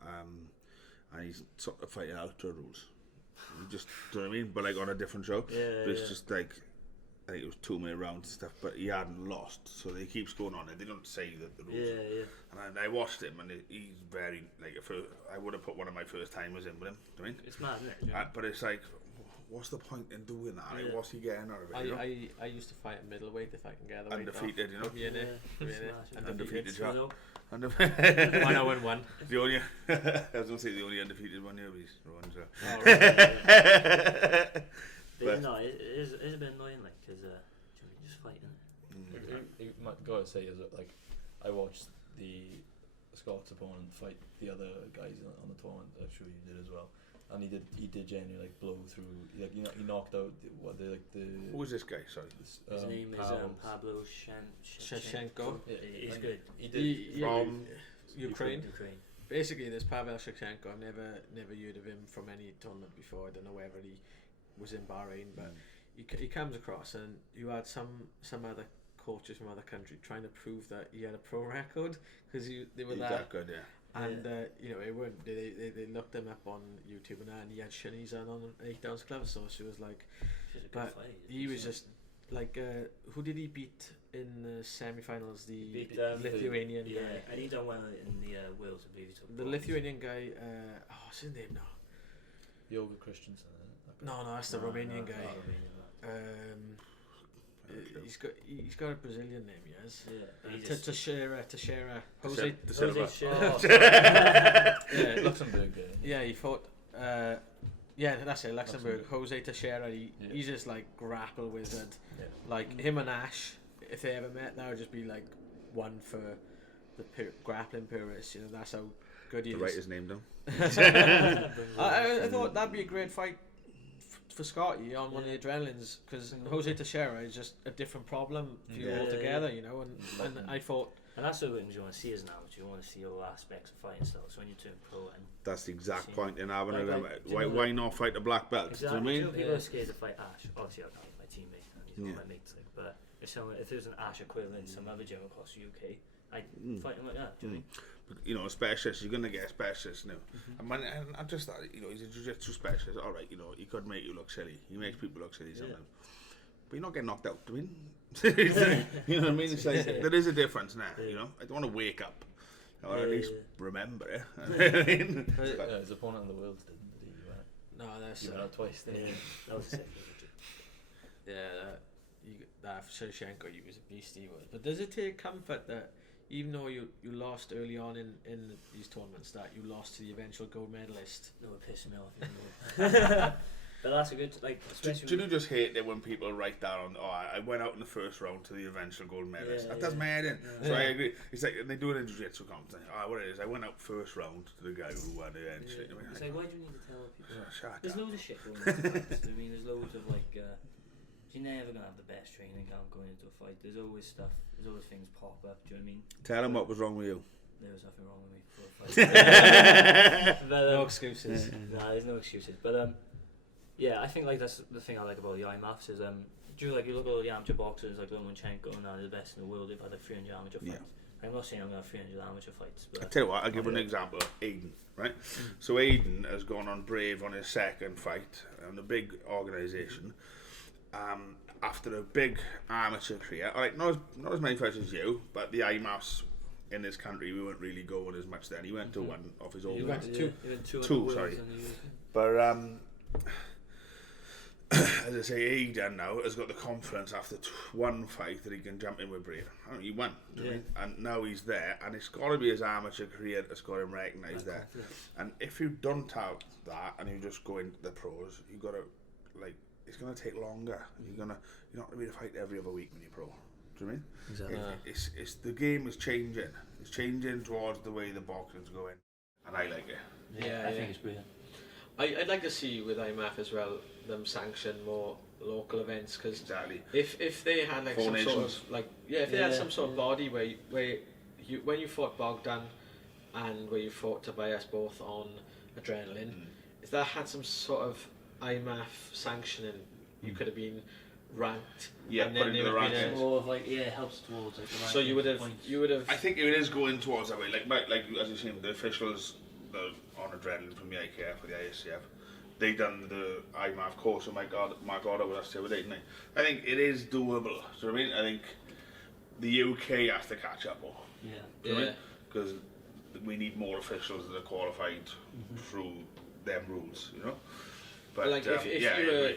and he's sort of fighting ultra rules. You just, do you know what I mean? But like on a different show. But it's just like I think it was 2 minute rounds and stuff, but he hadn't lost, so he keeps going on it. They don't say that the rules. Yeah. And I watched him, and he's very like. I would have put one of my first timers in with him. Do you know what It's mad, isn't it? I mean? But it's like, what's the point in doing that? Like, what's he getting out of it? You know? I used to fight at middleweight if I can get the weight Undefeated, off. you know. Put me in it. Put me in it. Undefeated, You yeah. know? 1-0-1. The only, I was going to say the only undefeated one here is Roan. So. Oh, right. But no, it is a bit annoying, like, because you're just fighting. You gotta say is that, like, I watched the Scott's opponent fight the other guys on the tournament. I'm sure you did as well. And he did genuinely like blow through, like, you know, he knocked out the Who was this guy? Sorry. His name is Pablo Shevchenko. Yeah, He's good. He did From Ukraine. Ukraine. Basically, there's Pavel Shevchenko. I've never heard of him from any tournament before. I don't know whether he was in Bahrain, but he comes across, and you had some other coaches from other countries trying to prove that he had a pro record because they were He's there. that good, yeah. And you know, it weren't. They looked him up on YouTube and he had shinies on an 8-ounce glove, so she was like, She's a good but fight. he was just like, who did he beat in the semi-finals? The Beat, Lithuanian yeah, guy. and he done well in the Worlds, I believe he took The bronze. Lithuanian guy. What's his name now? Yoga Christensen. No, that's the Romanian guy. Romanian, He's got a Brazilian name, yes. yeah. He just- Teixeira. Jose. Yeah, Luxembourg. Yeah, he fought. Yeah, that's it. Luxembourg. Jose Teixeira. He's just like grapple wizard. Yeah. Like him and Ash, if they ever met, that would just be like one for the grappling purists. You know, that's how good he To is. write his name down. I thought that'd be a great fight for Scotty on one of the adrenalines, because Jose Teixeira is just a different problem for you altogether, you know. And I thought, And that's what you want to see as an amateur. You want to see all aspects of fighting styles. So when you turn pro, and That's the exact See, point in having like, it. do you know Why not fight a black belt? exactly, Do you know what I mean? people are scared to fight Ash. Obviously, I can't be my teammate, and he's Yeah. not my mate. Like, but if there's an Ash equivalent in some other gym across the UK, I'd fight him like that. Do you know what I mean? You know, a specialist, you're going to get a specialist now. And I just thought, you know, he's a jiu-jitsu specialist. All right, you know, he could make you look silly. He makes people look silly sometimes. But you're not getting knocked out, I mean. You know what I mean? It's like, there is a difference now, you know. I don't want to wake up. Or at least remember it. I mean, Yeah, his opponent in the Worlds didn't. Did he? no, that's You went out twice. Didn't Yeah, that was sick. that Shevchenko, he was a beast, he was. But does it take comfort that even though you lost early on in these tournaments, that you lost to the eventual gold medalist? No, it pissed me off. Even more. But that's a good, like, do especially you just hate it when people write down, I went out in the first round to the eventual gold medalist? Yeah, That does yeah. my head in. Yeah. So I agree. It's like, and they do it in jiu-jitsu competition. What it is, I went out first round to the guy who won eventually. Yeah. I mean, It's like, why do you need to tell people? shut There's up. loads of shit going into fights. I mean, there's loads of like, you're never gonna have the best training camp going into a fight. There's always stuff. There's always things pop up. Do you know what I mean? Tell him what was wrong with you. There was nothing wrong with me before a fight. But, No excuses. Nah, there's no excuses. But yeah, I think like that's the thing I like about the IMAFs is do you look at all the amateur boxers like Lomachenko and they're the best in the world. They've had like 300 amateur fights. Yeah. I'm not saying I'm gonna have 300 amateur fights, but I tell you what, I'll give an example. Aiden, right? So Aiden has gone on Brave on his second fight on a big organisation. After a big amateur career, all right, not as many fights as you, but the IMAFs in this country we weren't really going as much then. He went to one of his own. You went to two. He went two Two, sorry. But as I say, Aiden now has got the confidence after one fight that he can jump in with Brave. I mean, he won, do you know what I mean? And now he's there, and it's got to be his amateur career that's got him recognised there. And if you don't have that, and you just go into the pros, you got to like. It's going to take longer. You're not going to be to fight every other week when you're pro. Do you know what I mean? Exactly. It's the game is changing. It's changing towards the way the boxing's going, and I like it. Yeah, I think it's brilliant. I'd like to see with IMAF as well them sanction more local events, because Exactly. if they had like Four some sort nations. of like if they had some sort of body where you when you fought Bogdan and where you fought Tobias both on adrenaline, if that had some sort of IMAF sanctioning, you could have been ranked. Yeah, and put then into there the would have been rankings. More of like it helps towards like the so you would have points. I think it is going towards that way. Like as you're saying, the officials that are on adrenaline from the IKF or the ISCF, they done the IMAF course with Mark Goddard with us the other day, didn't they? I think it is doable. Do you know what I mean? I think the UK has to catch up more. Yeah. Do you know what I mean? Because we need more officials that are qualified through them rules, you know. But like if you were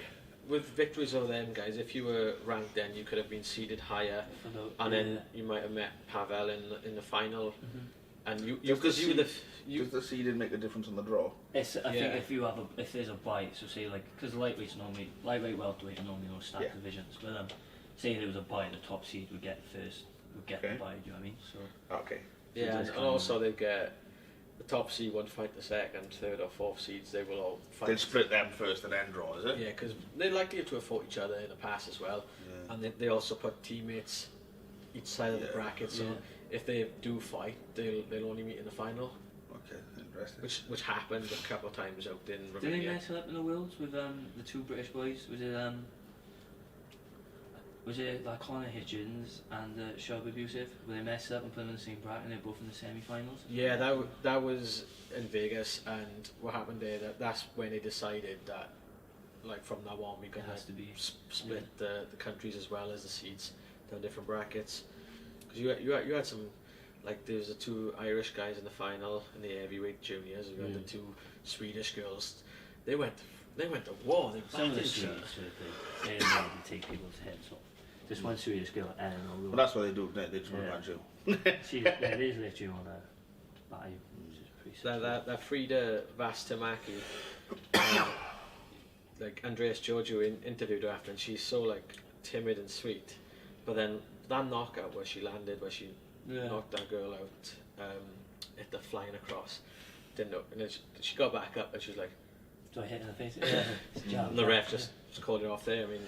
with victories over them guys, if you were ranked, then you could have been seeded higher, and then you might have met Pavel in the final, and you because you were the does the seeding make a difference on the draw? I think if there's a bye, so say like because lightweight, welterweight are normally no stacked divisions, but say there was a bye, the top seed would get the bye. Do you know what I mean? So okay. Yeah, and also they get the top seed won't fight the second, third, or fourth seeds. They will all fight. They'll split them first and then draw, is it? Yeah, because they're likely to have fought each other in the past as well, and they also put teammates each side of the bracket. So if they do fight, they'll only meet in the final. Okay, interesting. Which happened a couple of times out in Romania. Did they mess it up in the Worlds with the two British boys? Was it like Connor Hitchens and Shoaib Abusive? Where they messed up and put them in the same bracket and they're both in the semi-finals? Yeah, that was in Vegas, and what happened there, that's when they decided that like from now on we're going to split the countries as well as the seeds down different brackets. Because you had some, like there's the two Irish guys in the final in the heavyweight juniors, you had the two Swedish girls. They went to war. Some of the Swedish they take people's heads off. This one Swedish girl, Ellen. Well, that's what they do. They just run around you. It is literally on a body, which is pretty sad. That Frida Vastamaki, like Andreas Giorgio interviewed her after, and she's so like timid and sweet, but then that knockout where she landed, where she knocked that girl out, hit the flying across, didn't know, and then she got back up and she was like, "Do I hit in the face?" And the ref just called it off there. I mean,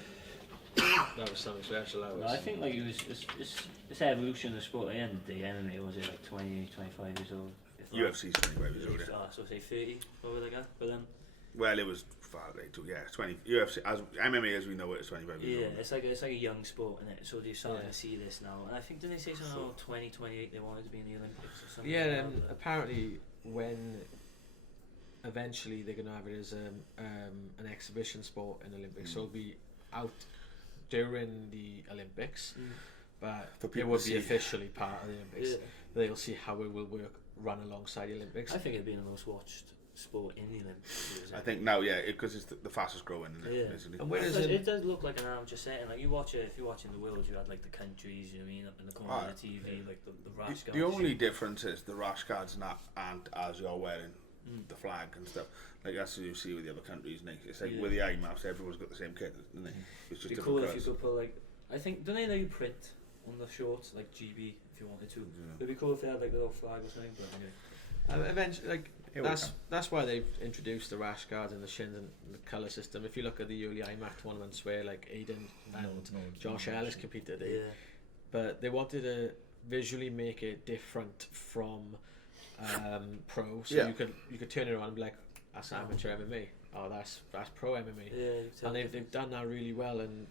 that was something special. No, I think like it's evolution of the sport. At the end of the day, MMA was it like 20, 25 years old? UFC's 25 years old. So say 30 over like that, but then. Well, it was far later. Yeah, 20. UFC as MMA as we know it is 25 years old. Yeah, it's like a young sport, isn't it? So you're starting to see this now, and I think didn't they say something about 2028 they wanted to be in the Olympics or something? Yeah, and apparently when eventually they're going to have it as an exhibition sport in the Olympics, so it'll be out during the Olympics, but it will be officially part of the Olympics. Yeah. They'll see how it will run alongside the Olympics. I think it'd be the most watched sport in the Olympics. I think now, because it's the fastest growing, isn't it? And where it does look like an amateur setting. Like you watch it, if you're watching the Worlds, you had like the countries, you know what I mean, up in the corner of the TV, like the rash guards. The only difference is the rash guards aren't as you're wearing the flag and stuff. Like that's what you see with the other countries. It's like with the IMAFs, everyone's got the same kit, isn't they? It's just it'd be cool if you could put like, I think don't they let you print on the shorts like GB if you wanted to. It'd be cool if they had like a little flag or something. But anyway. Eventually, like that's why they've introduced the rash guards and the shins and the colour system. If you look at the early IMAC tournaments where like Aiden and Josh Ellis competed, but they wanted to visually make it different from pro, so you could turn it around and be like, that's amateur MMA, oh that's pro MMA, and they've done that really well. And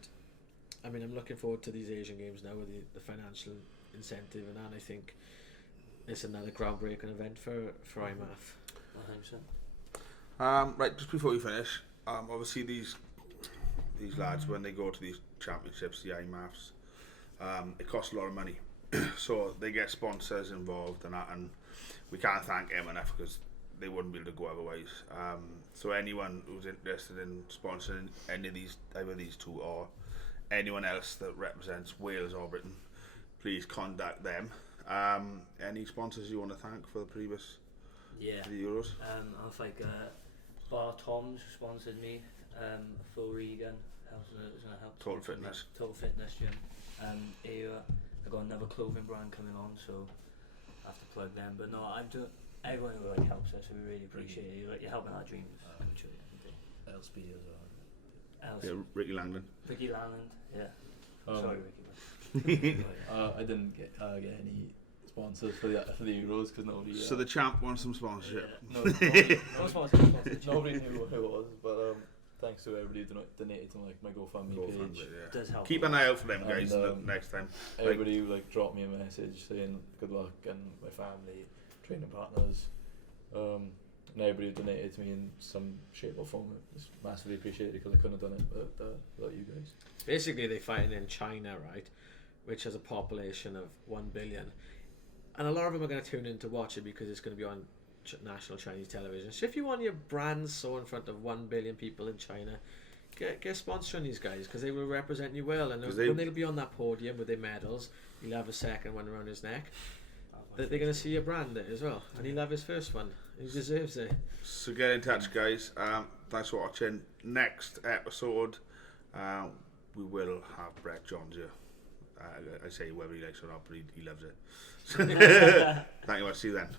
I mean, I'm looking forward to these Asian Games now with the financial incentive, and I think it's another groundbreaking event for IMAF. 100%. Right, just before we finish, obviously these lads, when they go to these championships, the IMAFs, it costs a lot of money, so they get sponsors involved and that, and we can't thank them enough because they wouldn't be able to go otherwise. So anyone who's interested in sponsoring any of these, either these two or anyone else that represents Wales or Britain, please contact them. Any sponsors you want to thank for the previous for the Euros? I was like Bar Tom's who sponsored me, Phil Regan was going to help. Total Fitness gym. I got another clothing brand coming on, so I have to plug them. But no, I'm doing. Everyone who like helps us, so we really appreciate you. Like, you're helping our dreams. LSP as well. Yeah, Ricky Langland. Ricky Langland, yeah. Sorry, Ricky. I didn't get any sponsors for the Euros because nobody. So the champ wants some sponsorship. Yeah. No sponsors. Nobody knew who it was, but thanks to everybody who donated to like my GoFundMe page. It does help. Keep an eye out for them guys next time. Everybody who like dropped me a message saying good luck, and my family, training partners, And everybody who donated to me in some shape or form, it's massively appreciated because I couldn't have done it without you guys. Basically, they're fighting in China, right, which has a population of 1 billion. And a lot of them are going to tune in to watch it because it's going to be on national Chinese television. So if you want your brand so in front of 1 billion people in China, get sponsoring these guys because they will represent you well. And when they'll be on that podium with their medals, you'll have a second one around his neck. They're going to see your brand there as well. And he'll have his first one. He deserves it. So get in touch, guys. Thanks for watching. Next episode, we will have Brett Johns here. I say whether he likes it or not, but he loves it. Thank you. I'll see you then.